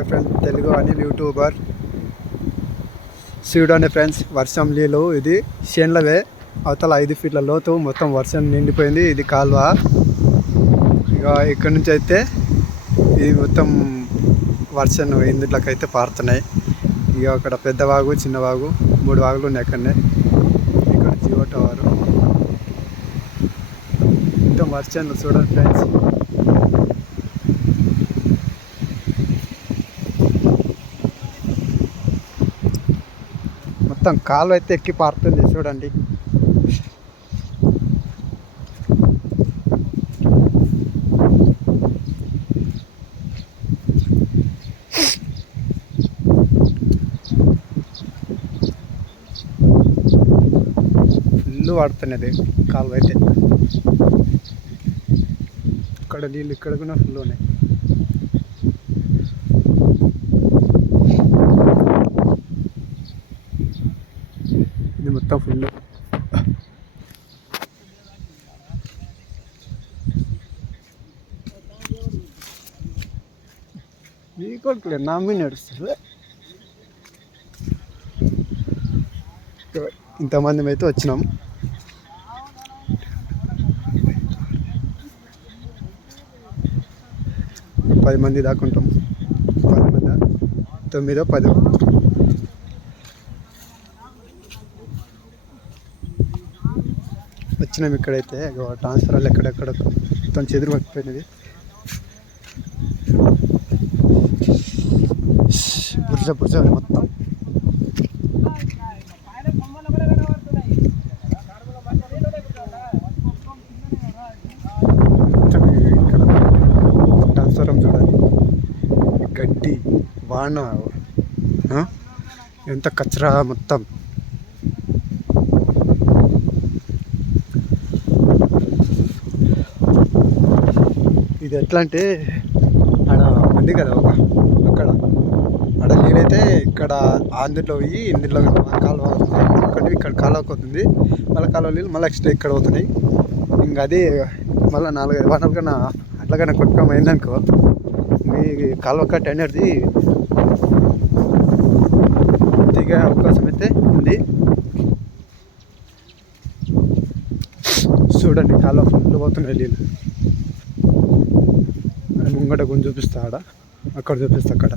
Hi friends, Telugu Anil YouTuber చూడండి friends, వర్షం నీళ్ళు ఇది చేన్లవే. అవతల 5 ఫీట్ల లోతు మొత్తం వర్షం నిండిపోయింది. ఇది కాలువ. ఇక ఇక్కడ నుంచి అయితే ఇది మొత్తం వర్షం ఇందులోకైతే పారుతున్నాయి. ఇక అక్కడ పెద్ద వాగు, చిన్న వాగు, 3 వాగులు ఉన్నాయి అక్కడనే. ఇక్కడ జియో టవర్ మొత్తం వర్షం చూడండి ఫ్రెండ్స్. మొత్తం కాలు అయితే ఎక్కి పారుతుంది చూడండి. ఫుల్ పడుతున్నది కాలువ అయితే. ఇక్కడ నీళ్ళు ఇక్కడ కూడా ఫుల్ ఉన్నాయి. ఇది మొత్తం ఫుల్. ఈ కొడుకులే నమ్మి నడుస్తుంది. ఇంతమంది అయితే వచ్చినాం. పది మంది దాకా ఉంటాం. 10 మంది, 9, 10. వచ్చినాం. ఇక్కడైతే ట్రాన్స్ఫరాలు ఎక్కడెక్కడ మొత్తం చెదురు పట్టిపోయినది. బుర్జ బుర్జ మొత్తం. ఇక్కడ ట్రాన్స్ఫారం చూడండి, గడ్డి, వాన, ఎంత కచరా మొత్తం. ఇది ఎట్లా అంటే ఆడ ఉంది కదా అక్కడ ఆడ నీళ్ళైతే ఇక్కడ ఆంధ్రలో పోయి ఇందులో కాలువ అవుతుంది. ఒకటి ఇక్కడ కాలువ అవుతుంది, మళ్ళీ కాలువ నీళ్ళు మళ్ళీ ఎక్స్ట్రా ఇక్కడ అవుతున్నాయి. ఇంకా అది మళ్ళీ 4-5 వారాల కన్నా అట్లాగైనా కొట్టుకోమైందనుకో మీ కాలువ కట్ట అనేది దిగే అవకాశం అయితే ఉంది. చూడండి కాలువ ఫుల్ పోతున్నాయి నీళ్ళు. ముంగట కొంచెం చూపిస్తా, అక్కడ చూపిస్తా అక్కడ.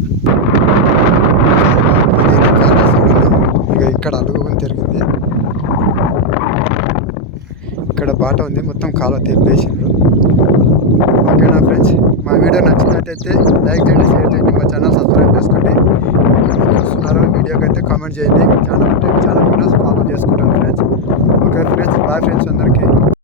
ఇక ఇక్కడ అలుగుని తిరిగింది. ఇక్కడ బాట ఉంది, మొత్తం కాలువ తెప్పేసిండ్రు. ఓకేనా ఫ్రెండ్స్, మా వీడియో నచ్చినట్టయితే లైక్ చేయండి, షేర్ చేయండి, మా ఛానల్ సబ్స్క్రైబ్ చేసుకోండి. చూస్తున్నారో వీడియోకి అయితే కామెంట్ చేయండి. ఛానల్ ఉంటే ఛానల్ కూడా ఫాలో చేసుకుంటాను friends. Okay friends, bye friends అందరికీ.